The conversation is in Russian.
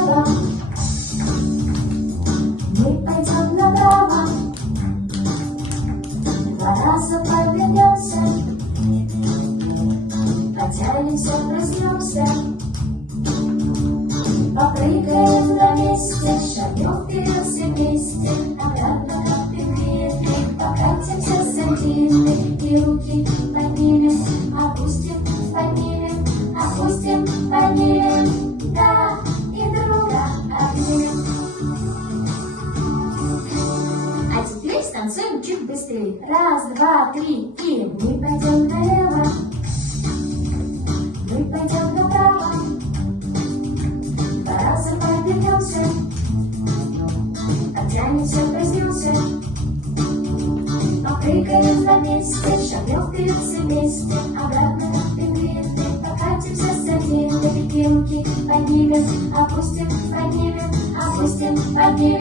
налево, мы пойдем направо, 2 раза повернемся, потянемся, проснемся, попрыгаем на месте, шагнем вперед все вместе, обратно как пингвины, покатимся с антенны и руки поднимем, опустим, поднимем, опустим, поднимем, да, и друга обнимем. А теперь станцуем чуть быстрее. 1, 2, 3, и мы пойдем налево, мы пойдем направо, 2 раза повернемся, оттянемся, проснемся, попрыгаем на месте, шагнем вперед все вместе, обратно как пингвины, покатимся с антенны, и руки поднимем, опустим, поднимем, опустим, поднимем.